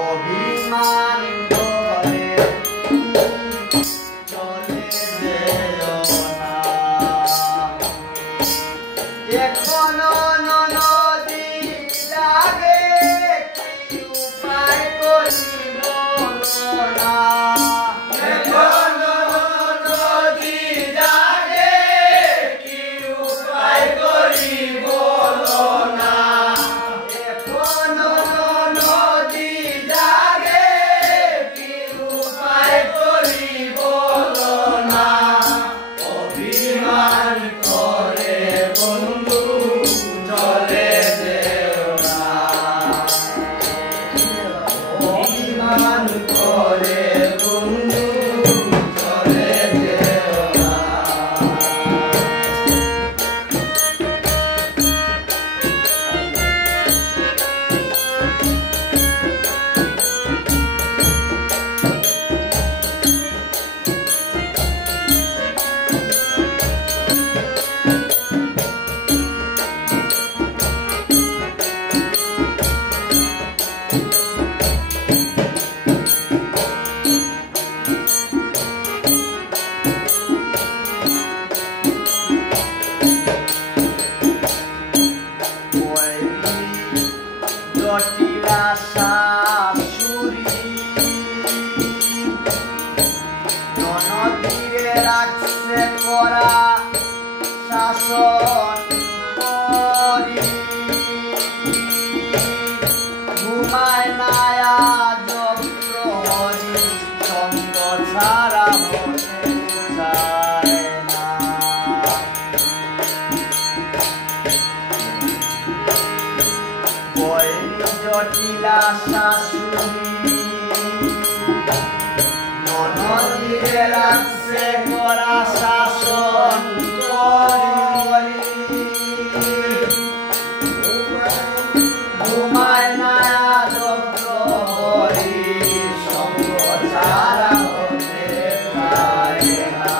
অভিমান করে চলে যেও না এখনো নদী লাগে কি উপায় করিব না জটিলা শাশুড়ি ননদীরে রাখছে করা শাসন করি ঘুমায় নায়া জগ্রহরি সঙ্গ ছাড়া হতে চায় না জটিলা শাশুড়ি ননদীরে রাখছে করা শাসন করি ঘুমায় না জগ্রহরি সঙ্গ ছাড়া হতে চায় না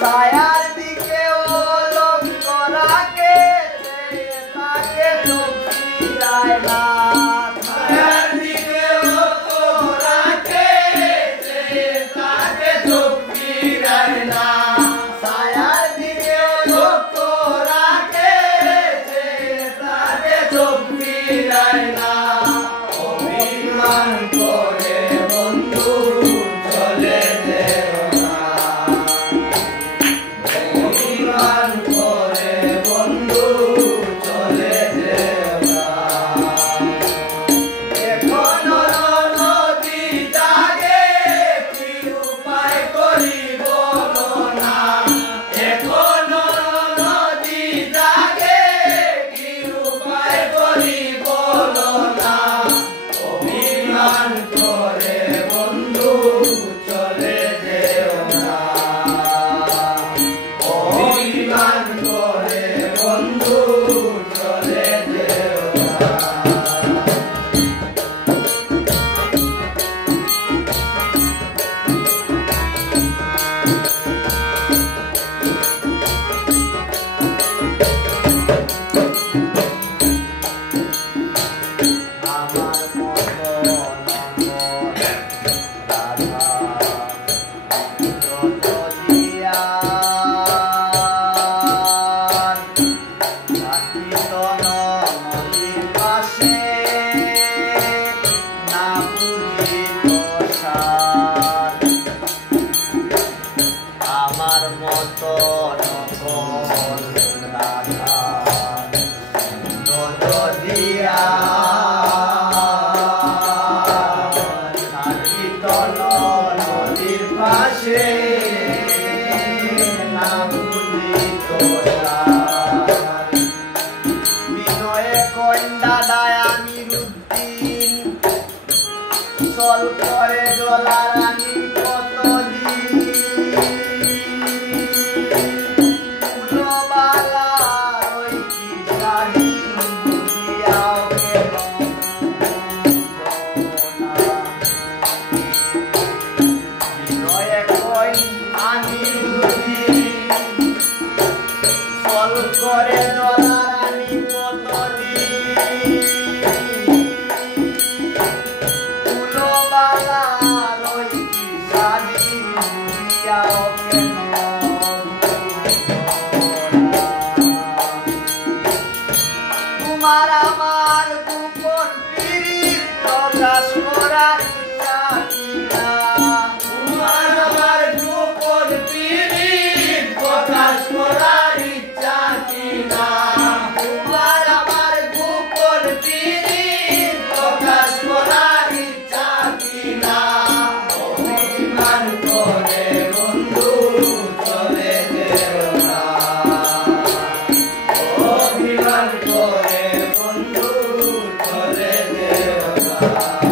ছায়ার দিকে ও লক্ষ্য রাখে তাকে ফিরায় না ছায়ার দিকে লক্ষ্য রাখে তাকে ফিরায় না ছায়ার দিকে লক্ষ্য রাখে তাকে ফিরায় না অভিমান করে বন্ধু চলে যেও না অভিমান করে বন্ধু চলে যেও না এখনো নদী জাগে কি উপায় করিব না এখনো নদী জাগে কি উপায় করিব না অভিমান করে বন্ধু চলে যেও না অভিমান করে বন্ধু চলে যেও না আমার মতো নগর রাধা যত দিয়া থাকিত নদীর পাশে না বুঝিত সার আমার মতো নগর রাধা যত দিয়া থাকিত নদীর পাশে না বুঝিত সার বিনয়ে কন্যা দায়ানি রুদ্দিন চল করে জলারানি কতদিন ফুলবালা ওই কি স্বাধীন বুঝিয়াও কেন বিনয়ে কই আমি রুদ্দিন চল করে জলারানি কতদিন রে